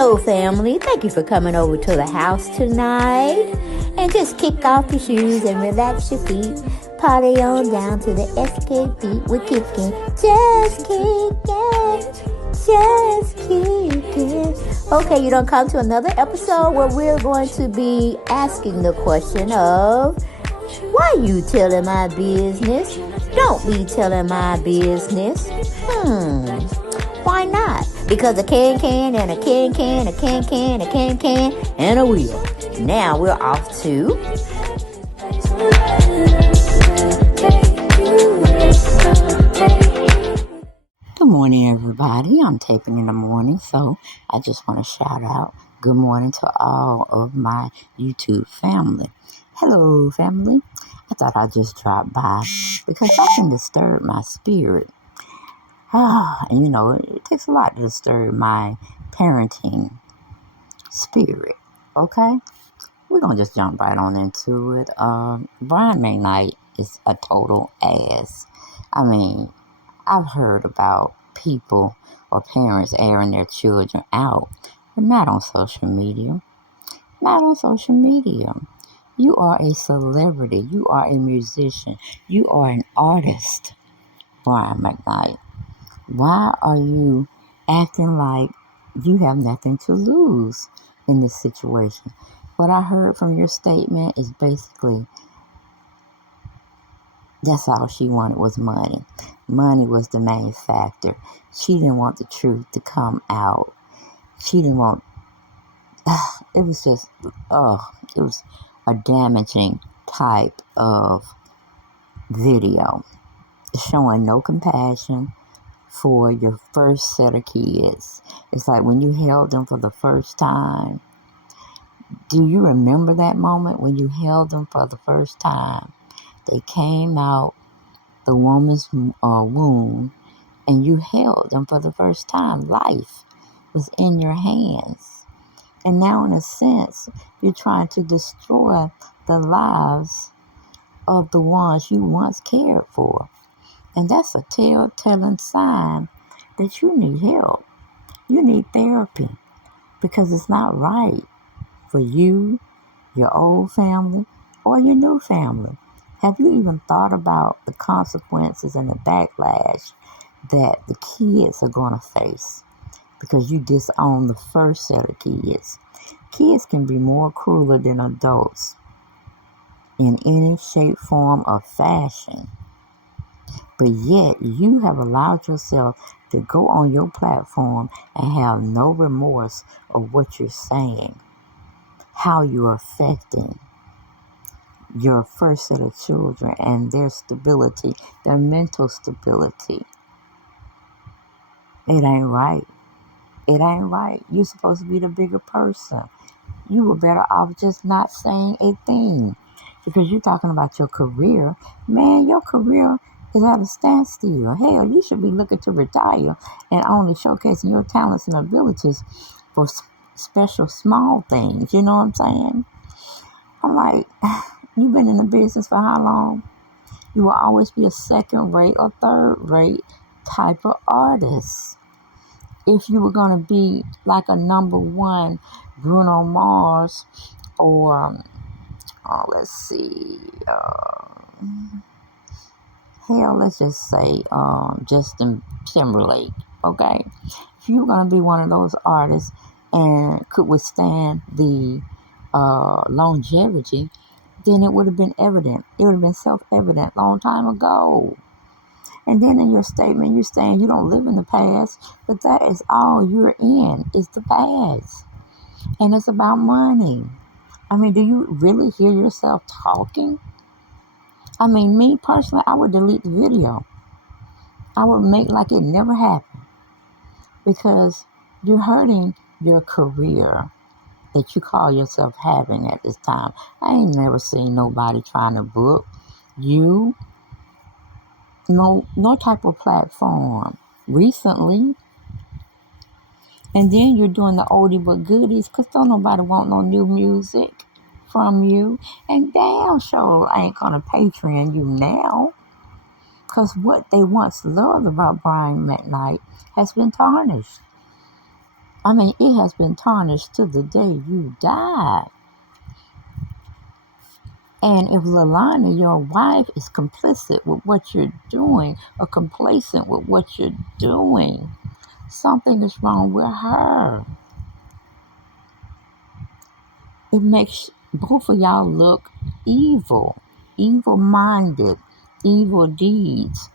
Hello, family. Thank you for coming over to the house tonight. And just kick off your shoes and relax your feet. Party on down to the SK beat. We're kicking. Just kicking. Just kicking. Okay, you don't come to another episode where we're going to be asking the question of, why you telling my business? Don't be telling my business. Why not? Because a can and a can, a can, and a wheel. Now we're off to... Good morning, everybody. I'm taping in the morning, so I just want to shout out good morning to all of my YouTube family. Hello, family. I thought I'd just drop by because I can disturb my spirit. And you know, it takes a lot to disturb my parenting spirit. Okay? We're going to just jump right on into it. McKnight is a total ass. I mean, I've heard about people or parents airing their children out, but not on social media. Not on social media. You are a celebrity. You are a musician. You are an artist, McKnight. Why are you acting like you have nothing to lose in this situation? What I heard from your statement is basically that's all she wanted was money. Money was the main factor. She didn't want the truth to come out. She didn't want... it was just... it was a damaging type of video. Showing no compassion for your first set of kids. It's like when you held them for the first time. Do you remember that moment when you held them for the first time? They came out the woman's womb and you held them for the first time. Life was in your hands. And now, in a sense, you're trying to destroy the lives of the ones you once cared for. And that's a telltale sign that you need help. You need therapy because it's not right for you, your old family, or your new family. Have you even thought about the consequences and the backlash that the kids are going to face because you disown the first set of kids? Kids can be more crueler than adults in any shape, form, or fashion. But yet, you have allowed yourself to go on your platform and have no remorse of what you're saying, how you're affecting your first set of children and their stability, their mental stability. It ain't right. It ain't right. You're supposed to be the bigger person. You were better off just not saying a thing because you're talking about your career. Man, your career is at a standstill. Hell, you should be looking to retire and only showcasing your talents and abilities for special small things. You know what I'm saying? I'm like, you've been in the business for how long? You will always be a second-rate or third-rate type of artist. If you were going to be like a number one Bruno Mars or, let's see, let's just say Justin Timberlake, okay? If you're going to be one of those artists and could withstand the longevity, then it would have been evident. It would have been self-evident a long time ago. And then in your statement, you're saying you don't live in the past, but that is all you're in, is the past. And it's about money. I mean, do you really hear yourself talking? I mean, me personally, I would delete the video. I would make like it never happened. Because you're hurting your career that you call yourself having at this time. I ain't never seen nobody trying to book you. No type of platform recently. And then you're doing the oldie but goodies because don't nobody want no new music from you. And damn sure I ain't gonna Patreon you now. Because what they once loved about Brian McKnight has been tarnished. I mean, it has been tarnished to the day you die. And if Lalana, your wife, is complicit with what you're doing or complacent with what you're doing, something is wrong with her. It makes both of y'all look evil, evil-minded, evil deeds.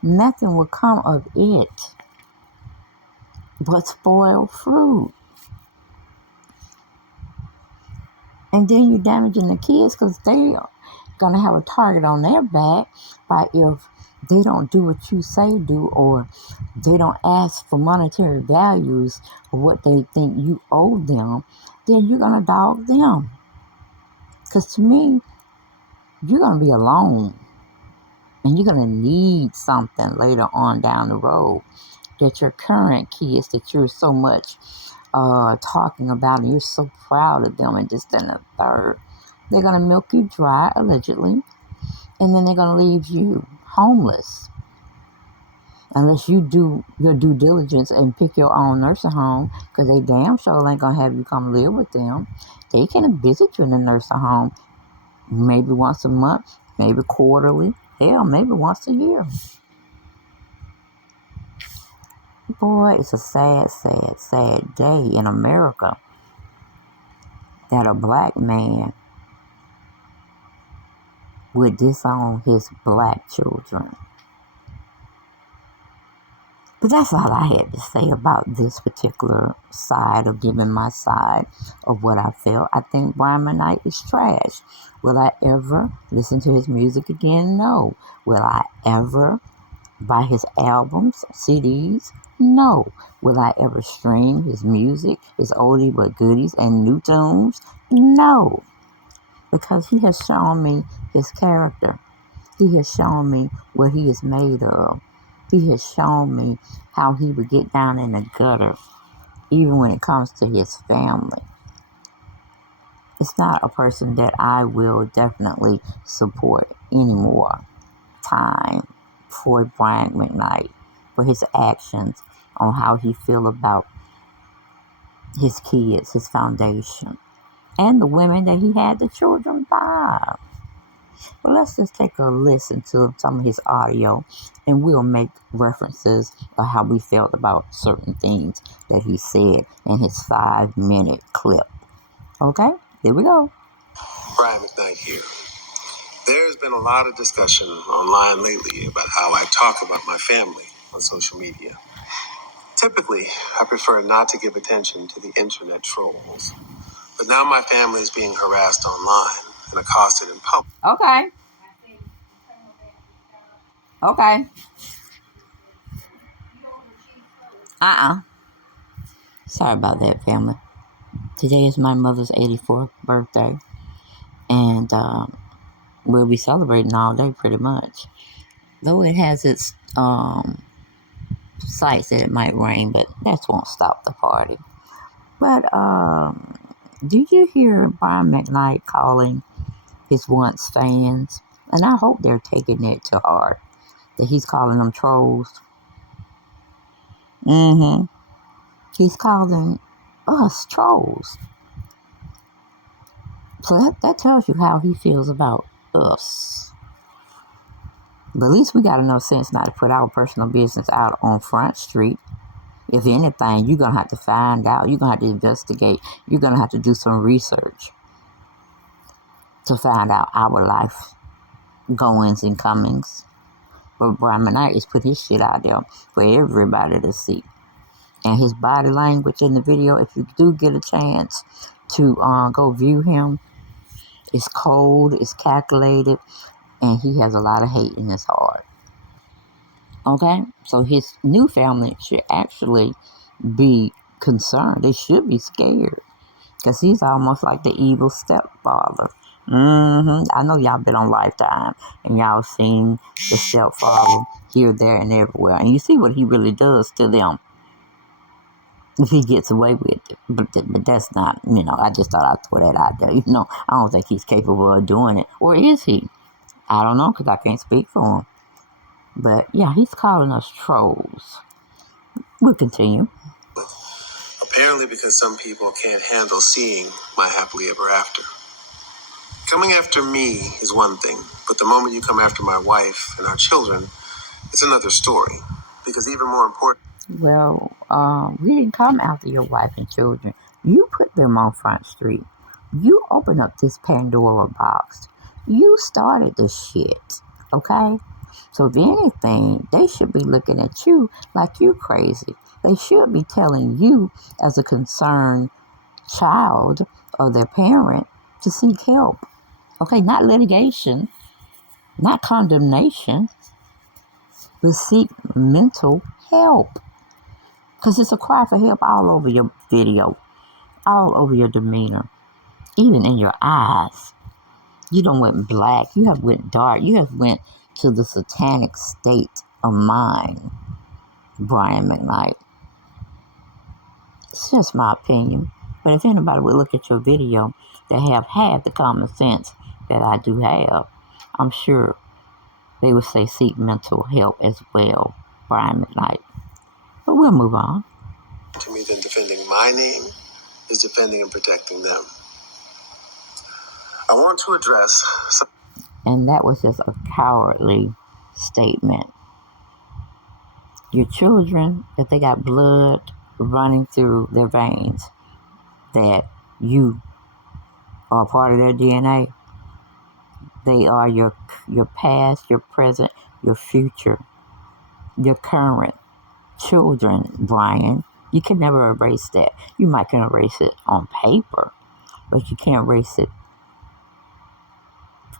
Nothing will come of it but spoiled fruit. And then you're damaging the kids because they're going to have a target on their back by if they don't do what you say do, or they don't ask for monetary values or what they think you owe them, then you're going to dog them. Because to me, you're going to be alone. And you're going to need something later on down the road that your current kids that you're so much talking about, and you're so proud of them, and just in the third, they're going to milk you dry, allegedly, and then they're going to leave you homeless unless you do your due diligence and pick your own nursing home, because they damn sure ain't going to have you come live with them. They can visit you in the nursing home maybe once a month, maybe quarterly, hell, maybe once a year. Boy, it's a sad, sad, sad day in America that a black man would disown his black children. But that's all I had to say about this particular side of giving my side of what I felt. I think Brian McKnight is trash. Will I ever listen to his music again? No. Will I ever buy his albums, CDs? No. Will I ever stream his music, his oldie but goodies and new tunes? No. Because he has shown me his character. He has shown me what he is made of. He has shown me how he would get down in the gutter, even when it comes to his family. It's not a person that I will definitely support anymore. Time for Brian McKnight, for his actions on how he feel about his kids, his foundation, and the women that he had the children by. But let's just take a listen to some of his audio, and we'll make references of how we felt about certain things that he said in his 5-minute clip. Okay, here we go. Brian McKnight here. There's been a lot of discussion online lately about how I talk about my family on social media. Typically, I prefer not to give attention to the internet trolls. But now my family is being harassed online and accosted in public. Okay. Sorry about that, family. Today is my mother's 84th birthday. And we'll be celebrating all day pretty much. Though it has its sights that it might rain, but that won't stop the party. But did you hear Brian McKnight calling his once fans? And I hope they're taking it to heart, that he's calling them trolls. He's calling us trolls. So that tells you how he feels about us. But at least we got enough sense not to put our personal business out on Front Street. If anything, you're going to have to find out. You're going to have to investigate. You're going to have to do some research to find out our life goings and comings. But Brian McKnight is put his shit out there for everybody to see. And his body language in the video, if you do get a chance to go view him, it's cold, it's calculated, and he has a lot of hate in his heart. Okay? So his new family should actually be concerned. They should be scared. Because he's almost like the evil stepfather. I know y'all been on Lifetime, and y'all seen the stepfather here, there, and everywhere. And you see what he really does to them if he gets away with it. But that's not, I just thought I'd throw that out there. I don't think he's capable of doing it. Or is he? I don't know, because I can't speak for him. But, yeah, he's calling us trolls. We'll continue. apparently because some people can't handle seeing my happily ever after. Coming after me is one thing, but the moment you come after my wife and our children, it's another story. Because even more important... Well, we didn't come after your wife and children. You put them on Front Street. You opened up this Pandora box. You started the shit, okay? So if anything, they should be looking at you like you crazy. They should be telling you as a concerned child or their parent to seek help. Okay, not litigation, not condemnation, but seek mental help. Because it's a cry for help all over your video, all over your demeanor, even in your eyes. You don't went black, you have went dark, you have went to the satanic state of mind, Brian McKnight. It's just my opinion. But if anybody would look at your video that have had the common sense that I do have, I'm sure they would say seek mental help as well, Brian McKnight. But we'll move on. To me, then defending my name is defending and protecting them. I want to address some... And that was just a cowardly statement. Your children, if they got blood running through their veins, that you are part of their DNA, they are your past, your present, your future, your current children, Brian. You can never erase that. You might can erase it on paper, but you can't erase it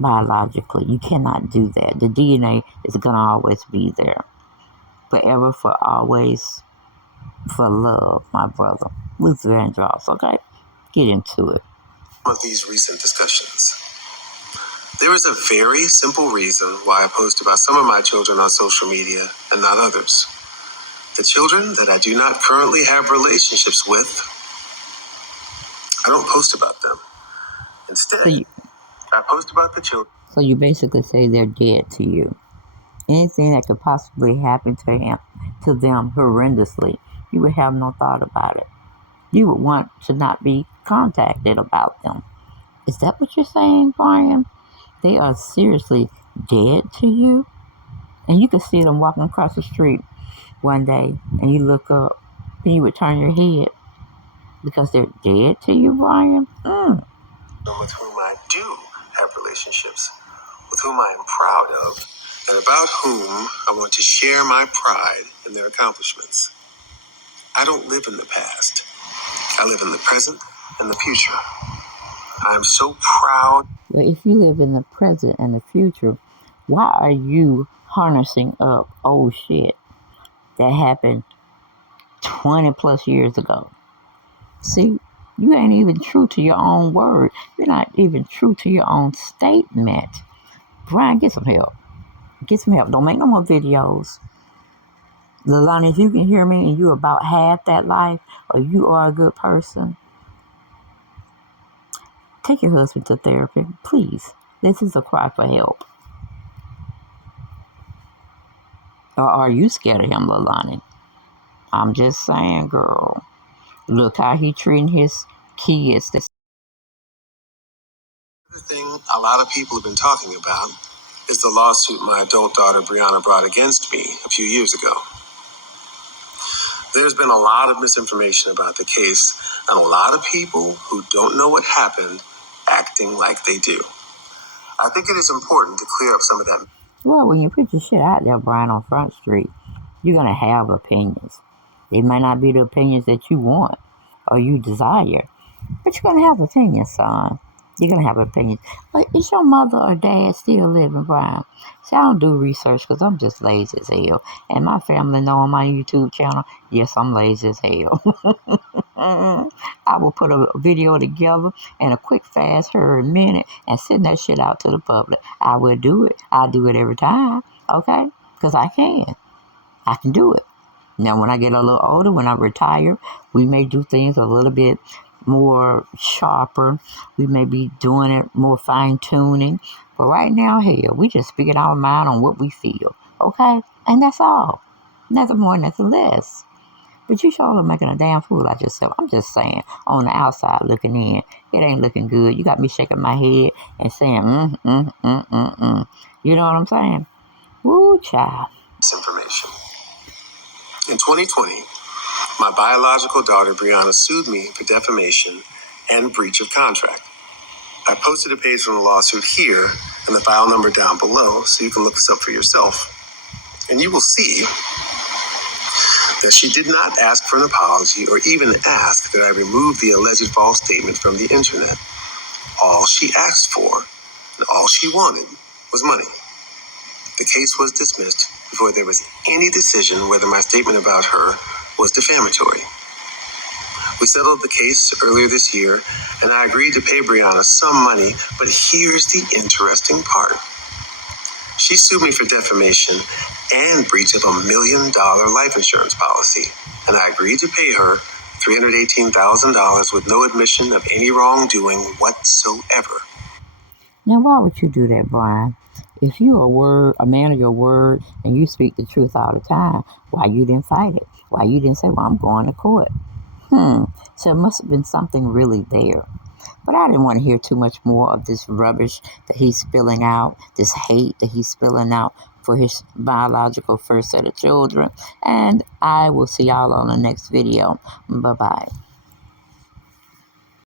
biologically. You cannot do that. The DNA is going to always be there. Forever, for always, for love, my brother. Luther Vandross, okay? Get into it. Of these recent discussions. There is a very simple reason why I post about some of my children on social media and not others. The children that I do not currently have relationships with, I don't post about them. Instead, I post about the children. So you basically say they're dead to you. Anything that could possibly happen to them horrendously, you would have no thought about it. You would want to not be contacted about them. Is that what you're saying, Brian? They are seriously dead to you? And you could see them walking across the street one day, and you look up, and you would turn your head because they're dead to you, Brian? With whom I do have relationships, with whom I am proud of, and about whom I want to share my pride in their accomplishments. I don't live in the past. I live in the present and the future. I am so proud. Well, if you live in the present and the future, why are you harnessing up old shit that happened 20 plus years ago? See, you ain't even true to your own word. You're not even true to your own statement. Brian, get some help. Get some help. Don't make no more videos. Lalani, if you can hear me and you about half that life, or you are a good person, take your husband to therapy, please. This is a cry for help. Or are you scared of him, Lalani? I'm just saying, girl. Look how he treating his kids. The thing a lot of people have been talking about is the lawsuit my adult daughter Brianna brought against me a few years ago. There's been a lot of misinformation about the case, and a lot of people who don't know what happened acting like they do. I think it is important to clear up some of that. Well, when you put your shit out there, Brian, on Front Street, you're going to have opinions. They might not be the opinions that you want or you desire, but you're going to have opinions, son. You're going to have opinions. But is your mother or dad still living, Brian? See, I don't do research because I'm just lazy as hell. And my family know on my YouTube channel, yes, I'm lazy as hell. I will put a video together in a quick, fast, hurry minute and send that shit out to the public. I will do it. I do it every time, okay? Because I can. I can do it. Now, when I get a little older, when I retire, we may do things a little bit more sharper. We may be doing it more fine-tuning. But right now, hell, we just speaking our mind on what we feel, okay? And that's all. Nothing more, nothing less. But you sure are making a damn fool out yourself. I'm just saying, on the outside looking in, it ain't looking good. You got me shaking my head and saying, You know what I'm saying? Woo, child. This information. In 2020, my biological daughter, Brianna, sued me for defamation and breach of contract. I posted a page from the lawsuit here and the file number down below so you can look this up for yourself. And you will see that she did not ask for an apology or even ask that I remove the alleged false statement from the internet. All she asked for and all she wanted was money. The case was dismissed before there was any decision whether my statement about her was defamatory. We settled the case earlier this year, and I agreed to pay Brianna some money, but here's the interesting part. She sued me for defamation and breach of $1 million life insurance policy, and I agreed to pay her $318,000 with no admission of any wrongdoing whatsoever. Now, why would you do that, Brian? If you're a man of your word, and you speak the truth all the time, why you didn't fight it? Why you didn't say, well, I'm going to court? So it must have been something really there. But I didn't want to hear too much more of this rubbish that he's spilling out, this hate that he's spilling out for his biological first set of children. And I will see y'all on the next video. Bye-bye.